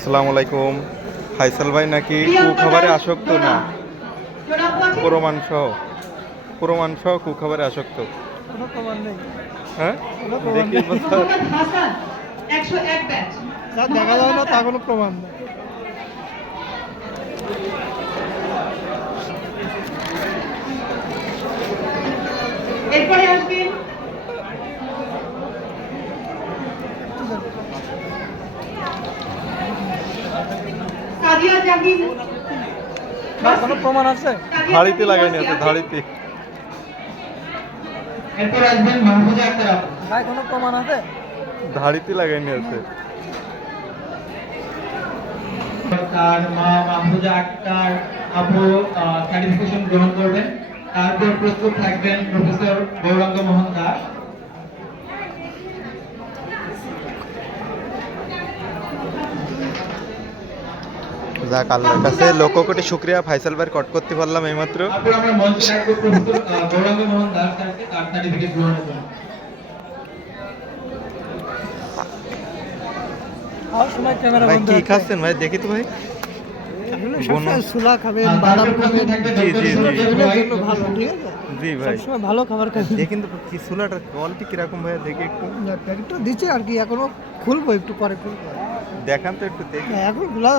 আসসালামু আলাইকুম। ফাইসাল ভাই নাকি কুখাবারে আসক্ত না, প্রমাণ সহ কুখাবারে আসক্ত। কোনো প্রমাণ নেই। হ্যাঁ, কোনো প্রমাণ দেখি নেই। বলতে যা দেখা যায় না তা কোনো প্রমাণ নেই। এরপরে আসবেন সাদিয়া জাহিদ। না কোনো প্রমাণ আছে? ধাড়িতে লাগাইনি আছে, ধাড়িতে। এরপর আসবেন মাহফুজা আক্তার আপু। ভাই কোনো প্রমাণ আছে? ধাড়িতে লাগাইনি আছে। তার মা মাহফুজা আক্তার আপু সার্টিফিকেশন গ্রহণ করবেন। তারপর প্রস্তুত থাকবেন প্রফেসর গৌরাঙ্গ মোহন দাস। যাক, আল্লাহর কাছে লক্ষ কোটি শুক্রিয়া, ফাইসাল ভাই কট করতে পারলাম এইমাত্র। তারপর আমরা মঞ্চে রাখবো প্রফেসর গৌরাঙ্গ মোহন দাস স্যারকে তার সার্টিফিকেট গ্রহণের জন্য। আর সময় ক্যামেরা ভাই বন্ধ কি আছে। খাচ্ছেন ভাই, দেখি তো ভাই। এগুলো সবসময় সুলা খাবেন, তারপর বাদাম প্রস্তুত খাবেন, থাকবে জি, ডক্টর জি, সুরজ জি। এগুলোর ভাই। জন্য ভালো, ঠিক আছে? জি ভাই, সবসময় ভালো খাবার খাবেন। দেখি কিন্তু কি চুলাটার কোয়ালিটি কিরকম ভাই, দেখি একটু প্যাকেটটা দিচ্ছে আর কি, এখনো খুলবো, একটু পরে খুলবো। দেখান তো একটু দেখি। এখন খোলা